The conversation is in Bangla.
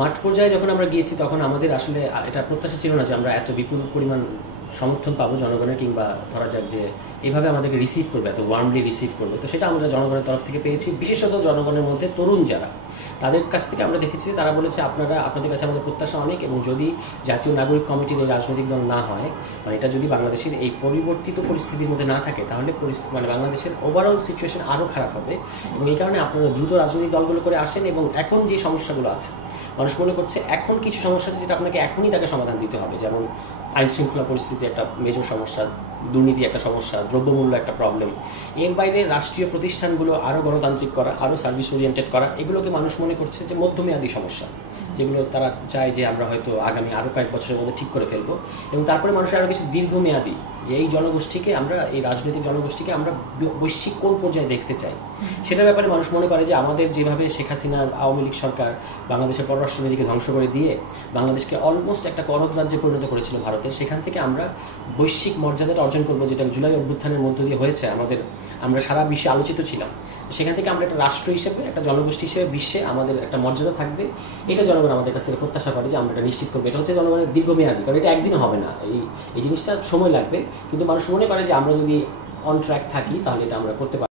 মাঠ পর্যায়ে যখন আমরা গিয়েছি তখন আমাদের আসলে এটা প্রত্যাশা ছিল না যে আমরা এত বিপুল পরিমাণ সমর্থন পাবো জনগণের, কিংবা ধরা যাক যে এইভাবে আমাদেরকে রিসিভ করবে, এত ওয়ার্মলি রিসিভ করবে। তো সেটা আমরা জনগণের তরফ থেকে পেয়েছি, বিশেষত জনগণের মধ্যে তরুণ যারা, তাদের কাছ থেকে আমরা দেখেছি যে তারা বলেছে আপনাদের কাছে আমাদের প্রত্যাশা অনেক, এবং যদি জাতীয় নাগরিক কমিটির এই রাজনৈতিক দল না হয়, মানে এটা যদি বাংলাদেশের এই পরিবর্তিত পরিস্থিতির মধ্যে না থাকে, তাহলে মানে বাংলাদেশের ওভারঅল সিচুয়েশন আরও খারাপ হবে। এবং এই কারণে আপনারা দ্রুত রাজনৈতিক দলগুলো করে আসেন, এবং এখন যে সমস্যাগুলো আছে মানুষ মনে করছে এখন কিছু সমস্যা আছে যেটা আপনাকে এখনই তাকে সমাধান দিতে হবে, যেমন আইন শৃঙ্খলা পরিস্থিতি একটা মেজর সমস্যা, দুর্নীতি একটা সমস্যা, দ্রব্যমূল্য একটা প্রবলেম। এর বাইরে রাষ্ট্রীয় প্রতিষ্ঠানগুলো আরও গণতান্ত্রিক করা, আরও সার্ভিস ওরিয়েন্টেড করা, এগুলোকে মানুষ মনে করছে যে মধ্যমেয়াদী সমস্যা, যেগুলো তারা চায় যে আমরা হয়তো আগামী আরও কয়েক বছরের মধ্যে ঠিক করে ফেলবো। এবং তারপরে মানুষের আরও কিছু দীর্ঘমেয়াদী, যে এই জনগোষ্ঠীকে আমরা, এই রাজনৈতিক জনগোষ্ঠীকে আমরা বৈশ্বিক কোন পর্যায়ে দেখতে চাই, সেটার ব্যাপারে মানুষ মনে করে যে আমাদের যেভাবে শেখ হাসিনার আওয়ামী লীগ সরকার বাংলাদেশের পররাষ্ট্রনীতিকে ধ্বংস করে দিয়ে বাংলাদেশকে অলমোস্ট একটা করদ রাজ্যে পরিণত করেছিল ভারতের, সেখান থেকে আমরা বৈশ্বিক মর্যাদাটা অর্জন করবো, যেটা জুলাই অভ্যুত্থানের মধ্য দিয়ে হয়েছে আমরা সারা বিশ্বে আলোচিত ছিলাম। সেখান থেকে আমরা একটা রাষ্ট্র হিসেবে, একটা জনগোষ্ঠী হিসেবে বিশ্বে আমাদের একটা মর্যাদা থাকবে। এটা জনগণ আমাদের কাছ থেকে প্রত্যাশা করে যে আমরা এটা নিশ্চিত করবো। এটা হচ্ছে জনগণের দীর্ঘমেয়াদী, কারণ এটা একদিনও হবে না, এই জিনিসটা সময় লাগবে। কিন্তু মানুষ মনে করে যে আমরা যদি অন ট্র্যাক থাকি তাহলে এটা আমরা করতে পারি।